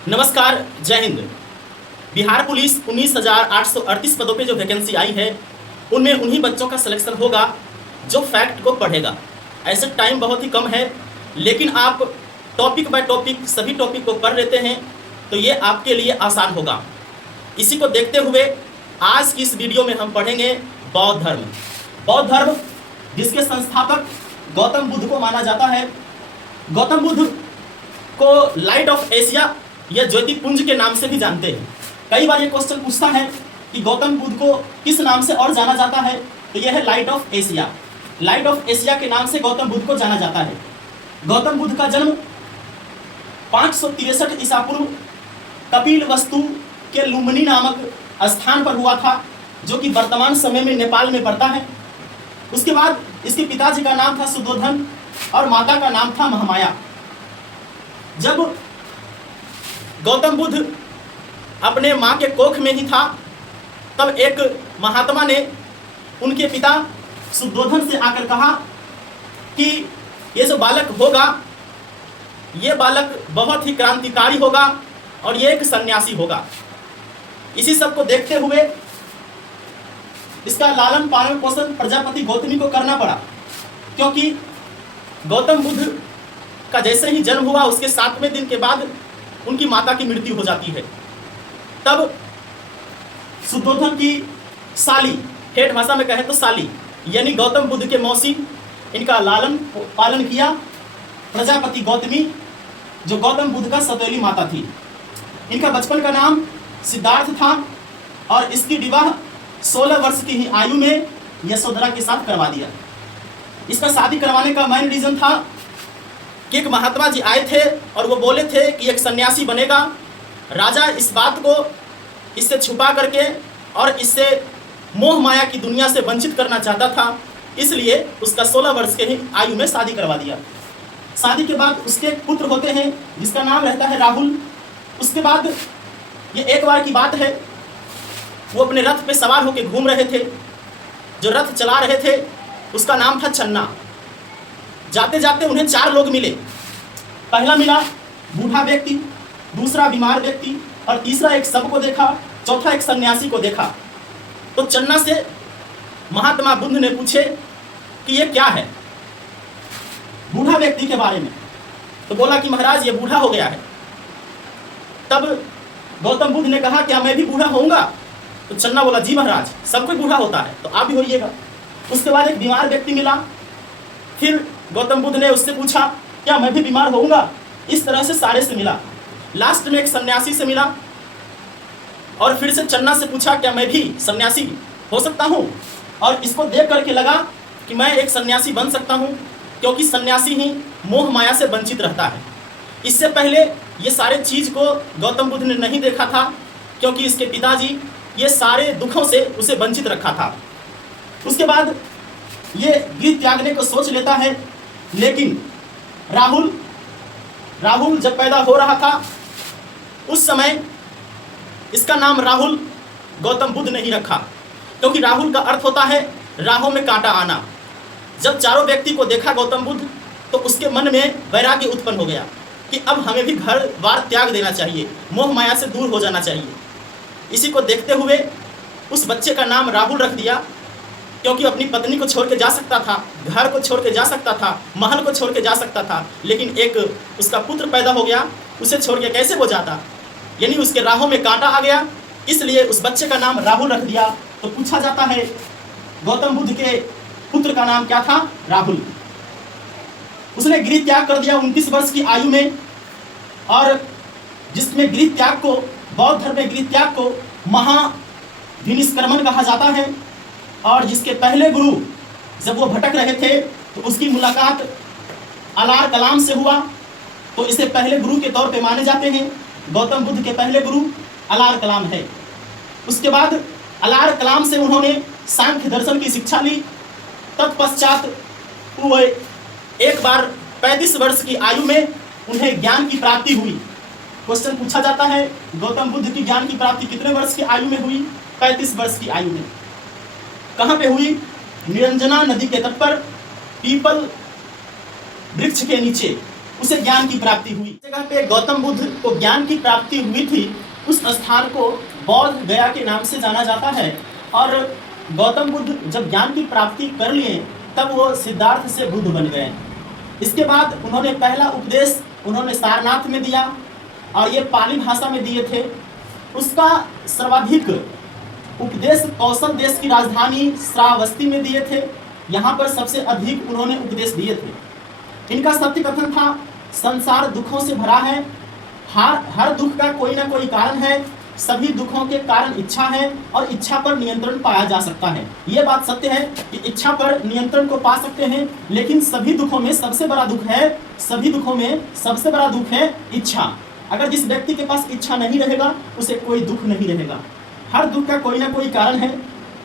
नमस्कार, जय हिंद। बिहार पुलिस 19,838 पदों पे जो वैकेंसी आई है उनमें उन्हीं बच्चों का सिलेक्शन होगा जो फैक्ट को पढ़ेगा। ऐसे टाइम बहुत ही कम है, लेकिन आप टॉपिक बाय टॉपिक सभी टॉपिक को पढ़ लेते हैं तो ये आपके लिए आसान होगा। इसी को देखते हुए आज की इस वीडियो में हम पढ़ेंगे बौद्ध धर्म। बौद्ध धर्म जिसके संस्थापक गौतम बुद्ध को माना जाता है। गौतम बुद्ध को लाइट ऑफ एशिया या ज्योतिपुंज के नाम से भी जानते हैं। कई बार ये क्वेश्चन पूछता है कि गौतम बुद्ध को किस नाम से और जाना जाता है, तो यह है light of Asia. Light of Asia के नाम से गौतम बुद्ध को जाना जाता है। गौतम बुद्ध का जन्म 563 ईसा पूर्व कपिलवस्तु के लुम्बिनी नामक स्थान पर हुआ था, जो कि वर्तमान समय में नेपाल में पड़ता है। उसके बाद इसके पिताजी का नाम था शुद्धोधन और माता का नाम था महामाया। जब गौतम बुद्ध अपने माँ के कोख में ही था, तब एक महात्मा ने उनके पिता शुद्धोधन से आकर कहा कि ये जो बालक होगा, ये बालक बहुत ही क्रांतिकारी होगा और ये एक सन्यासी होगा। इसी सब को देखते हुए इसका लालन पालन पोषण प्रजापति गौतमी को करना पड़ा, क्योंकि गौतम बुद्ध का जैसे ही जन्म हुआ उसके 7वें दिन के बाद उनकी माता की मृत्यु हो जाती है। तब शुद्धोधन की साली, ठेठ भाषा में कहे तो साली, यानी गौतम बुद्ध के मौसी, इनका लालन पालन किया प्रजापति गौतमी, जो गौतम बुद्ध का सौतेली माता थी। इनका बचपन का नाम सिद्धार्थ था और इसकी विवाह 16 वर्ष की ही आयु में यशोधरा के साथ करवा दिया। इसका शादी करवाने का मेन रीजन था कि एक महात्मा जी आए थे और वो बोले थे कि एक सन्यासी बनेगा। राजा इस बात को इससे छुपा करके और इससे मोह माया की दुनिया से वंचित करना चाहता था, इसलिए उसका 16 वर्ष के ही आयु में शादी करवा दिया। शादी के बाद उसके एक पुत्र होते हैं जिसका नाम रहता है राहुल। उसके बाद ये एक बार की बात है, वो अपने रथ पे सवार होकर घूम रहे थे। जो रथ चला रहे थे उसका नाम था चन्ना। जाते जाते उन्हें 4 लोग मिले। पहला मिला बूढ़ा व्यक्ति, दूसरा बीमार व्यक्ति और तीसरा एक शव को देखा, चौथा एक सन्यासी को देखा। तो चन्ना से महात्मा बुद्ध ने पूछे कि ये क्या है, बूढ़ा व्यक्ति के बारे में। तो बोला कि महाराज ये बूढ़ा हो गया है। तब गौतम बुद्ध ने कहा क्या मैं भी बूढ़ा होऊंगा? तो चन्ना बोला जी महाराज, सब कोई बूढ़ा होता है, तो आप भी होइएगा। उसके बाद एक बीमार व्यक्ति मिला। फिर गौतम बुद्ध ने उससे पूछा क्या मैं भी बीमार होऊंगा? इस तरह से सारे से मिला। लास्ट में एक सन्यासी से मिला और फिर से चन्ना से पूछा क्या मैं भी सन्यासी हो सकता हूँ? और इसको देख करके लगा कि मैं एक सन्यासी बन सकता हूँ, क्योंकि सन्यासी ही मोह माया से वंचित रहता है। इससे पहले ये सारे चीज़ को गौतम बुद्ध ने नहीं देखा था, क्योंकि इसके पिताजी ये सारे दुखों से उसे वंचित रखा था। उसके बाद ये गृह त्यागने को सोच लेता है, लेकिन राहुल जब पैदा हो रहा था उस समय इसका नाम राहुल गौतम बुद्ध ने ही रखा, क्योंकि राहुल का अर्थ होता है राहों में कांटा आना। जब चारों व्यक्ति को देखा गौतम बुद्ध, तो उसके मन में वैराग्य उत्पन्न हो गया कि अब हमें भी घर बार त्याग देना चाहिए, मोह माया से दूर हो जाना चाहिए। इसी को देखते हुए उस बच्चे का नाम राहुल रख दिया, क्योंकि अपनी पत्नी को छोड़ के जा सकता था, घर को छोड़ के जा सकता था, महल को छोड़ के जा सकता था, लेकिन एक उसका पुत्र पैदा हो गया, उसे छोड़ के कैसे हो जाता? यानी उसके राहों में कांटा आ गया, इसलिए उस बच्चे का नाम राहुल रख दिया। तो पूछा जाता है गौतम बुद्ध के पुत्र का नाम क्या था? राहुल। उसने गृह त्याग कर दिया 29 वर्ष की आयु में, और जिसमें गृह त्याग को, बौद्ध धर्म में गृह त्याग को महाविनिष्क्रमण कहा जाता है। और जिसके पहले गुरु जब वो भटक रहे थे तो उसकी मुलाकात अलार कलाम से हुआ, तो इसे पहले गुरु के तौर पे माने जाते हैं। गौतम बुद्ध के पहले गुरु अलार कलाम है। उसके बाद अलार कलाम से उन्होंने सांख्य दर्शन की शिक्षा ली। तत्पश्चात वो एक बार 35 वर्ष की आयु में उन्हें ज्ञान की प्राप्ति हुई। क्वेश्चन पूछा जाता है गौतम बुद्ध की ज्ञान की प्राप्ति कितने वर्ष की आयु में हुई? 35 वर्ष की आयु में। कहाँ पे हुई? निरंजना नदी के तट पर पीपल वृक्ष के नीचे उसे ज्ञान की प्राप्ति हुई। जगह पे गौतम बुद्ध को ज्ञान की प्राप्ति हुई थी, उस स्थान को बौद्ध गया के नाम से जाना जाता है। और गौतम बुद्ध जब ज्ञान की प्राप्ति कर लिए तब वो सिद्धार्थ से बुद्ध बन गए। इसके बाद उन्होंने पहला उपदेश उन्होंने सारनाथ में दिया और ये पाली भाषा में दिए थे। उसका सर्वाधिक उपदेश कौशल देश की राजधानी श्रावस्ती में दिए थे। यहाँ पर सबसे अधिक उन्होंने उपदेश दिए थे। इनका सत्य कथन था, संसार दुखों से भरा है, हर दुख का कोई ना कोई कारण है, सभी दुखों के कारण इच्छा है और इच्छा पर नियंत्रण पाया जा सकता है। ये बात सत्य है कि इच्छा पर नियंत्रण को पा सकते हैं, लेकिन सभी दुखों में सबसे बड़ा दुख है इच्छा। अगर जिस व्यक्ति के पास इच्छा नहीं रहेगा उसे कोई दुख नहीं रहेगा। हर दुख का कोई ना कोई कारण है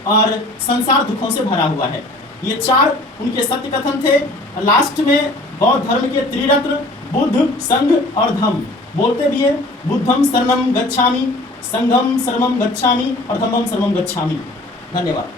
और संसार दुखों से भरा हुआ है। ये 4 उनके सत्य कथन थे। लास्ट में बौद्ध धर्म के त्रिरत्न बुद्ध, संघ और धम्म बोलते भी है। बुद्धम शरणम गच्छामि, संघम शरणम गच्छामि और धम्मम शरणम गच्छामि। धन्यवाद।